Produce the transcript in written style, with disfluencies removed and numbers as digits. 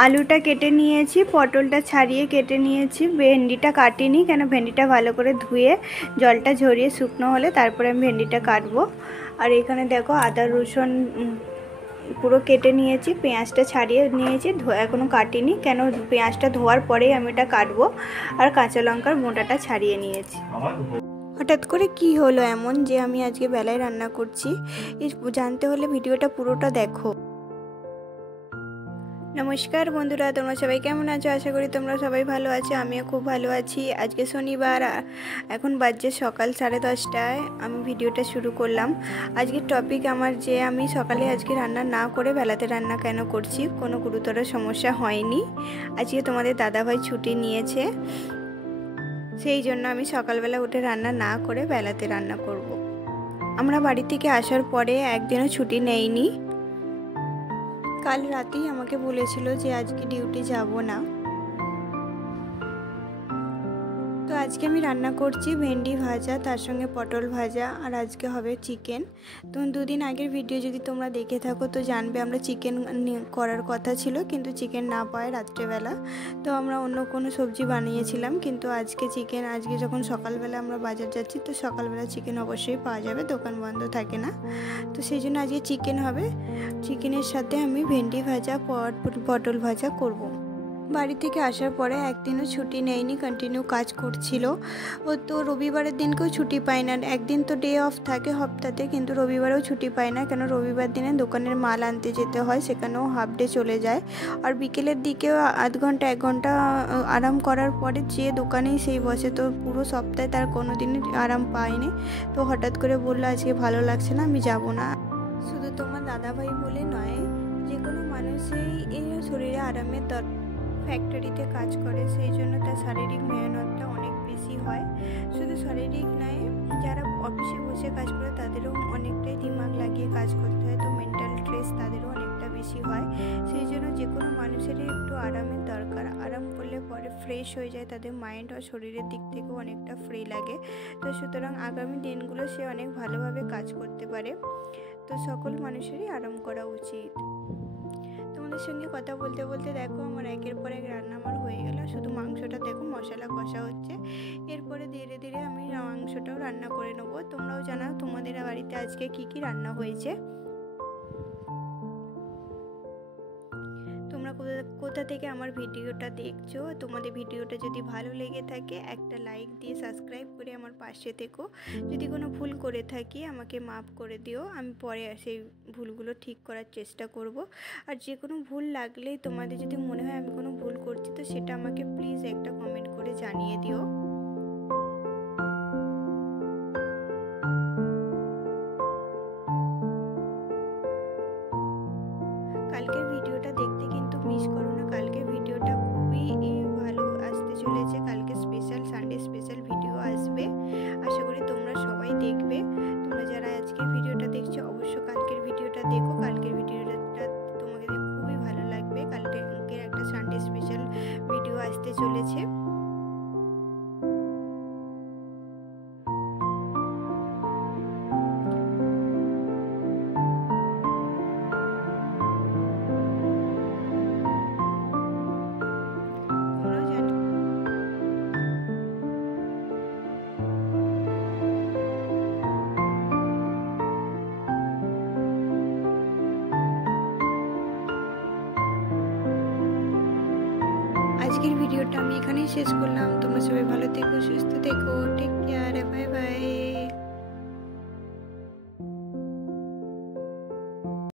আলুটা কেটে নিয়েছি, পটলটা ছাড়িয়ে কেটে নিয়েছি, ভেন্ডিটা কাটিনি কেন ভেন্ডিটা ভালো করে ধুয়ে জলটা ঝরিয়ে শুকনো হলে তারপরে আমি ভেন্ডিটা কাটবো। আর এখানে দেখো আদা রসুন পুরো কেটে নিয়েছি, পেঁয়াজটা ছাড়িয়ে নিয়েছি, এখনও কাটিনি কেন পেঁয়াজটা ধোয়ার পরেই আমি এটা কাটবো। আর কাঁচা লঙ্কার মোটাটা ছাড়িয়ে নিয়েছি। হঠাৎ করে কি হলো এমন যে আমি আজকে বেলায় রান্না করছি, জানতে হলে ভিডিওটা পুরোটা দেখো। নমস্কার বন্ধুরা, তোমরা সবাই কেমন আছো? আশা করি তোমরা সবাই ভালো আছো, আমিও খুব ভালো আছি। আজকে শনিবার, এখন বাজছে সকাল 10:30টায় আমি ভিডিওটা শুরু করলাম। আজকের টপিক আমার যে আমি সকালে আজকে রান্না না করে বেলাতে রান্না কেন করছি। কোনো গুরুতর সমস্যা হয়নি, আজকে তোমাদের দাদাভাই ছুটি নিয়েছে, সেই জন্য আমি সকালবেলা উঠে রান্না না করে বেলাতে রান্না করব। আমরা বাড়ি থেকে আসার পরে একদিনও ছুটি নেইনি। কাল রাতেই আমাকে বলেছিল যে আজকে ডিউটি যাব না। তো আজকে আমি রান্না করছি ভেন্ডি ভাজা, তার সঙ্গে পটল ভাজা, আর আজকে হবে চিকেন। তো দুদিন আগের ভিডিও যদি তোমরা দেখে থাকো তো জানবে আমরা চিকেন করার কথা ছিল, কিন্তু চিকেন না পায় রাত্রেবেলা, তো আমরা অন্য কোনো সবজি বানিয়েছিলাম। কিন্তু আজকে চিকেন, আজকে যখন সকালবেলা আমরা বাজার যাচ্ছি তো সকালবেলা চিকেন অবশ্যই পাওয়া যাবে, দোকান বন্ধ থাকে না। তো সেই জন্য আজকে চিকেন হবে। চিকেনের সাথে আমি ভেন্ডি ভাজা পটল ভাজা করব। বাড়ি থেকে আসার পরে একদিনও ছুটি নেয়নি, কন্টিনিউ কাজ করছিল। ও তো রবিবারের দিনকেও ছুটি পায় না, একদিন তো ডে অফ থাকে সপ্তাহে, কিন্তু রবিবারেও ছুটি পায় না কেন রবিবার দিনে দোকানের মাল আনতে যেতে হয়, সেখানেও হাফ ডে চলে যায়। আর বিকেলের দিকেও আধ ঘন্টা 1 ঘন্টা আরাম করার পরে যে দোকানেই সেই বসে, তো পুরো সপ্তাহে তার কোনো দিনই আরাম পায়নি। তো হঠাৎ করে বললো আজকে ভালো লাগছে না, আমি যাব না। শুধু তোমার দাদাভাই বলে নয়, যে কোনো মানুষই এই শরীরে আরামের দরকার। ফ্যাক্টরিতে কাজ করে, সেই জন্য তার শারীরিক মেহনতটা অনেক বেশি হয়। শুধু শারীরিক নয়, যারা অফিসে বসে কাজ করে তাদেরও অনেকটাই দিমাগ লাগিয়ে কাজ করতে হয়, তো মেন্টাল স্ট্রেস তাদেরও অনেকটা বেশি হয়। সেই জন্য যে কোনো মানুষেরই একটু আরামের দরকার। আরাম করলে পরে ফ্রেশ হয়ে যায়, তাদের মাইন্ড আর শরীরের দিক থেকেও অনেকটা ফ্রি লাগে। তো সুতরাং আগামী দিনগুলো সে অনেক ভালোভাবে কাজ করতে পারে। তো সকল মানুষেরই আরাম করা উচিত। তোমাদের সঙ্গে কথা বলতে বলতে দেখো আমার একের পর এক রান্না আমার হয়ে গেল। শুধু মাংসটা দেখো মশলা কষা হচ্ছে, এরপরে ধীরে ধীরে আমি মাংসটাও রান্না করে নেবো। তোমরাও জানাও তোমাদের বাড়িতে আজকে কি কি রান্না হয়েছে। তোমরা কোথা থেকে আমার ভিডিওটা দেখছো, তোমাদের ভিডিওটা যদি ভালো লেগে থাকে একটা লাইক দিয়ে সাবস্ক্রাইব করে আমার পাশে থেকো। যদি কোনো ভুল করে থাকি আমাকে মাফ করে দিও, আমি পরে সেই ভুলগুলো ঠিক করার চেষ্টা করব। আর যে কোনো ভুল লাগলেই তোমাদের যদি মনে হয় আমি কোনো ভুল করছি তো সেটা আমাকে প্লিজ একটা কমেন্ট করে জানিয়ে দিও। কালকের ভিডিওটা দেখতে কিন্তু মিস করো না, কালকের ভিডিওটা খুবই ভালো আসতে চলেছে। কালকে স্পেশাল সানডে স্পেশাল ভিডিও আসবে, আশা করি তোমরা সবাই দেখবে। তোমরা যারা আজকের ভিডিওটা দেখছো অবশ্য কালকের ভিডিওটা দেখো, কালকের ভিডিওটা তোমাদের খুবই ভালো লাগবে। কালকের একটা সানডে স্পেশাল ভিডিও আসতে চলেছে। আজকের ভিডিওটা আমি এখানেই শেষ করলাম। তোমরা সবাই ভালো থেকো, সুস্থ থেকো, টেক কেয়ার, বাই বাই।